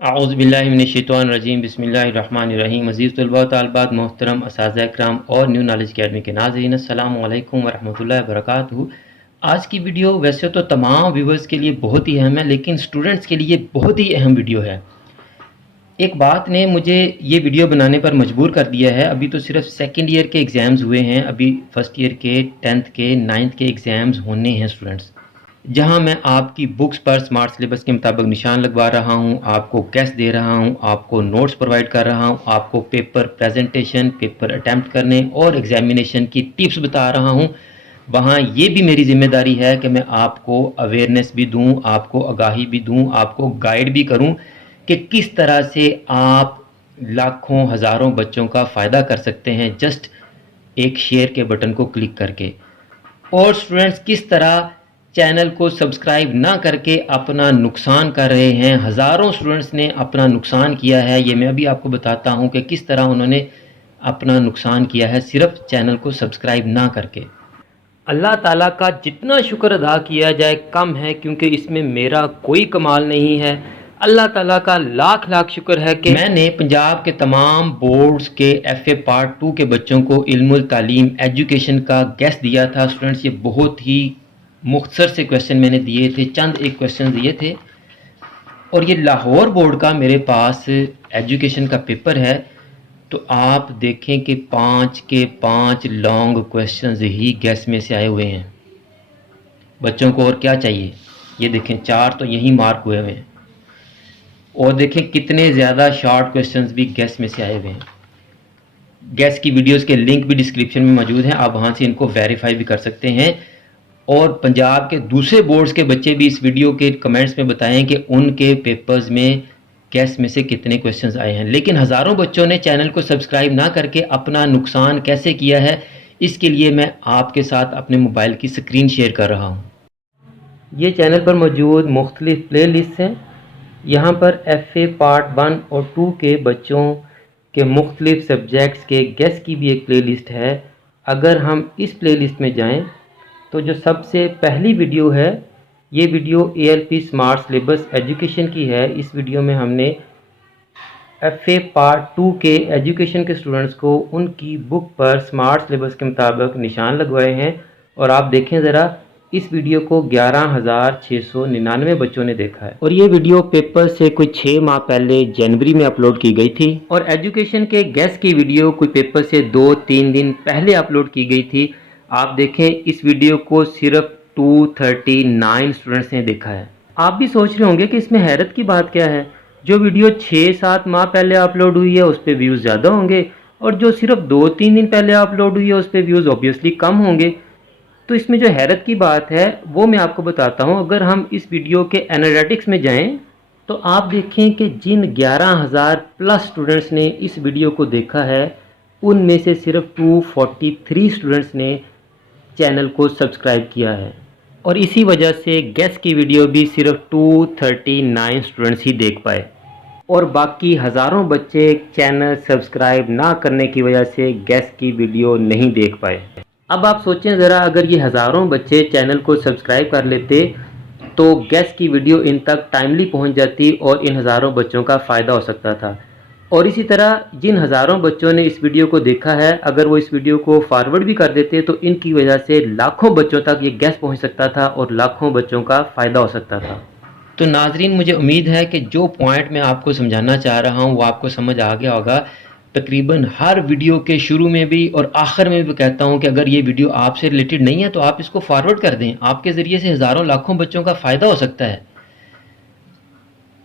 اعوذ باللہ من الشیطان الرجیم بسم اللہ الرحمن الرحیم عزیز طلباء و طالبات محترم اساتذہ کرام اور نیو نالج اکیڈمی کے ناظرین السلام علیکم ورحمۃ اللہ وبرکاتہ۔ آج کی ویڈیو ویسے تو تمام ویورز کے لیے بہت ہی اہم ہے، لیکن اسٹوڈنٹس کے لیے بہت ہی اہم ویڈیو ہے۔ ایک بات نے مجھے یہ ویڈیو بنانے پر مجبور کر دیا ہے۔ ابھی تو صرف سیکنڈ ایئر کے ایگزامز ہوئے ہیں، ابھی فرسٹ ایئر کے 10th کے 9th کے ایگزامز ہونے ہیں اسٹوڈنٹس، جہاں میں آپ کی بکس پر سمارٹ سلیبس کے مطابق نشان لگوا رہا ہوں، آپ کو ٹیسٹ دے رہا ہوں، آپ کو نوٹس پرووائڈ کر رہا ہوں، آپ کو پیپر پریزنٹیشن، پیپر اٹیمپٹ کرنے اور ایگزامینیشن کی ٹپس بتا رہا ہوں۔ وہاں یہ بھی میری ذمہ داری ہے کہ میں آپ کو اویئرنیس بھی دوں، آپ کو آگاہی بھی دوں، آپ کو گائیڈ بھی کروں کہ کس طرح سے آپ لاکھوں ہزاروں بچوں کا فائدہ کر سکتے ہیں جسٹ ایک شیئر کے بٹن کو کلک کر کے، اور اسٹوڈنٹس کس طرح چینل کو سبسکرائب نہ کر کے اپنا نقصان کر رہے ہیں۔ ہزاروں اسٹوڈنٹس نے اپنا نقصان کیا ہے، یہ میں بھی آپ کو بتاتا ہوں کہ کس طرح انہوں نے اپنا نقصان کیا ہے صرف چینل کو سبسکرائب نہ کر کے۔ اللہ تعالیٰ کا جتنا شکر ادا کیا جائے کم ہے، کیونکہ اس میں میرا کوئی کمال نہیں ہے۔ اللہ تعالیٰ کا لاکھ لاکھ شکر ہے کہ میں نے پنجاب کے تمام بورڈز کے FA پارٹ 2 کے بچوں کو علم التعلیم ایجوکیشن کا گیس دیا تھا۔ اسٹوڈنٹس یہ بہت ہی مختصر سے کویسچن میں نے دیے تھے، چند ایک کویسچن دیے تھے، اور یہ لاہور بورڈ کا میرے پاس ایجوکیشن کا پیپر ہے۔ تو آپ دیکھیں کہ 5 کے 5 لانگ کویسچنز ہی گیس میں سے آئے ہوئے ہیں۔ بچوں کو اور کیا چاہیے؟ یہ دیکھیں 4 تو یہی مارک ہوئے ہوئے ہیں، اور دیکھیں کتنے زیادہ شارٹ کویسچنز بھی گیس میں سے آئے ہوئے ہیں۔ گیس کی ویڈیوز کے لنک بھی ڈسکرپشن میں موجود ہیں، آپ وہاں سے ان کو ویریفائی بھی کر سکتے ہیں۔ اور پنجاب کے دوسرے بورڈز کے بچے بھی اس ویڈیو کے کمنٹس میں بتائیں کہ ان کے پیپرز میں گیس میں سے کتنے کویسچنز آئے ہیں۔ لیکن ہزاروں بچوں نے چینل کو سبسکرائب نہ کر کے اپنا نقصان کیسے کیا ہے، اس کے لیے میں آپ کے ساتھ اپنے موبائل کی سکرین شیئر کر رہا ہوں۔ یہ چینل پر موجود مختلف پلے لسٹ ہیں۔ یہاں پر FA پارٹ 1 اور 2 کے بچوں کے مختلف سبجیکٹس کے گیس کی بھی ایک پلے لسٹ ہے۔ اگر ہم اس پلے لسٹ میں جائیں تو جو سب سے پہلی ویڈیو ہے، یہ video ALP smart syllabus education کی ہے۔ اس ویڈیو میں ہم نے FA پارٹ 2 کے ایجوکیشن کے اسٹوڈنٹس کو ان کی بک پر سمارٹ سلیبس کے مطابق نشان لگوائے ہیں، اور آپ دیکھیں ذرا، اس ویڈیو کو 11,699 بچوں نے دیکھا ہے، اور یہ ویڈیو پیپر سے کوئی 6 ماہ پہلے جنوری میں اپلوڈ کی گئی تھی، اور ایجوکیشن کے گیس کی ویڈیو کوئی پیپر سے 2-3 دن پہلے اپلوڈ کی گئی تھی۔ آپ دیکھیں اس ویڈیو کو صرف 239 اسٹوڈنٹس نے دیکھا ہے۔ آپ بھی سوچ رہے ہوں گے کہ اس میں حیرت کی بات کیا ہے؟ جو ویڈیو 6-7 ماہ پہلے اپلوڈ ہوئی ہے اس پہ ویوز زیادہ ہوں گے، اور جو صرف 2-3 دن پہلے اپلوڈ ہوئی ہے اس پہ ویوز اوبیسلی کم ہوں گے۔ تو اس میں جو حیرت کی بات ہے وہ میں آپ کو بتاتا ہوں۔ اگر ہم اس ویڈیو کے انالیٹکس میں جائیں تو آپ دیکھیں کہ جن 11,000 پلس اسٹوڈنٹس نے اس ویڈیو کو دیکھا ہے، ان میں سے صرف 243 اسٹوڈنٹس نے چینل کو سبسکرائب کیا ہے، اور اسی وجہ سے گیس کی ویڈیو بھی صرف 239 اسٹوڈنٹس ہی دیکھ پائے، اور باقی ہزاروں بچے چینل سبسکرائب نہ کرنے کی وجہ سے گیس کی ویڈیو نہیں دیکھ پائے۔ اب آپ سوچیں ذرا، اگر یہ ہزاروں بچے چینل کو سبسکرائب کر لیتے تو گیس کی ویڈیو ان تک ٹائملی پہنچ جاتی اور ان ہزاروں بچوں کا فائدہ ہو سکتا تھا۔ اور اسی طرح جن ہزاروں بچوں نے اس ویڈیو کو دیکھا ہے، اگر وہ اس ویڈیو کو فارورڈ بھی کر دیتے تو ان کی وجہ سے لاکھوں بچوں تک یہ گیس پہنچ سکتا تھا اور لاکھوں بچوں کا فائدہ ہو سکتا تھا۔ تو ناظرین، مجھے امید ہے کہ جو پوائنٹ میں آپ کو سمجھانا چاہ رہا ہوں وہ آپ کو سمجھ آ گیا ہوگا۔ تقریباً ہر ویڈیو کے شروع میں بھی اور آخر میں بھی کہتا ہوں کہ اگر یہ ویڈیو آپ سے ریلیٹڈ نہیں ہے تو آپ اس کو فارورڈ کر دیں، آپ کے ذریعے سے ہزاروں لاکھوں بچوں کا فائدہ ہو سکتا ہے۔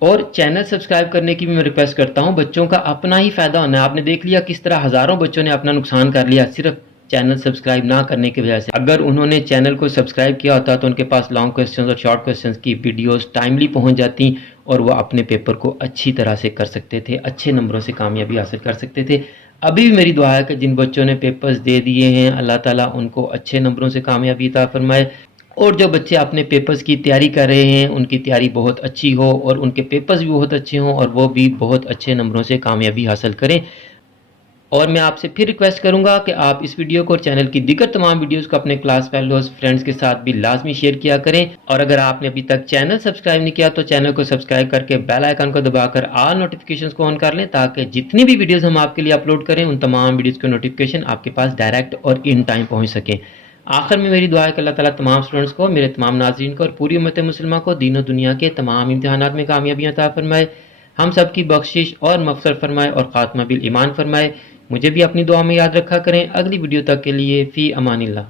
اور چینل سبسکرائب کرنے کی بھی میں ریکویسٹ کرتا ہوں، بچوں کا اپنا ہی فائدہ ہونا ہے۔ آپ نے دیکھ لیا کس طرح ہزاروں بچوں نے اپنا نقصان کر لیا صرف چینل سبسکرائب نہ کرنے کی وجہ سے۔ اگر انہوں نے چینل کو سبسکرائب کیا ہوتا تو ان کے پاس لانگ کویسچنز اور شارٹ کویسچنز کی ویڈیوز ٹائملی پہنچ جاتی، اور وہ اپنے پیپر کو اچھی طرح سے کر سکتے تھے، اچھے نمبروں سے کامیابی حاصل کر سکتے تھے۔ ابھی بھی میری دعا ہے کہ جن بچوں نے پیپرز دے دیے ہیں، اللہ تعالیٰ ان کو اچھے نمبروں سے کامیابی عطا فرمائے، اور جو بچے اپنے پیپرز کی تیاری کر رہے ہیں ان کی تیاری بہت اچھی ہو، اور ان کے پیپرز بھی بہت اچھے ہوں، اور وہ بھی بہت اچھے نمبروں سے کامیابی حاصل کریں۔ اور میں آپ سے پھر ریکویسٹ کروں گا کہ آپ اس ویڈیو کو اور چینل کی دیگر تمام ویڈیوز کو اپنے کلاس فیلوز فرینڈز کے ساتھ بھی لازمی شیئر کیا کریں، اور اگر آپ نے ابھی تک چینل سبسکرائب نہیں کیا تو چینل کو سبسکرائب کر کے بیل آئیکن کو دبا کر آل نوٹیفیکیشنز کو آن کر لیں، تاکہ جتنی بھی ویڈیوز ہم آپ کے لیے اپلوڈ کریں ان تمام ویڈیوز کی نوٹیفیکیشن آپ کے پاس ڈائریکٹ اور ان ٹائم پہنچ سکیں۔ آخر میں میری دعا ہے کہ اللہ تعالیٰ تمام اسٹوڈنٹس کو، میرے تمام ناظرین کو اور پوری امت مسلمہ کو دین و دنیا کے تمام امتحانات میں کامیابی عطا فرمائے، ہم سب کی بخشش اور مغفرت فرمائے اور خاتمہ بالایمان فرمائے۔ مجھے بھی اپنی دعا میں یاد رکھا کریں۔ اگلی ویڈیو تک کے لیے فی امان اللہ۔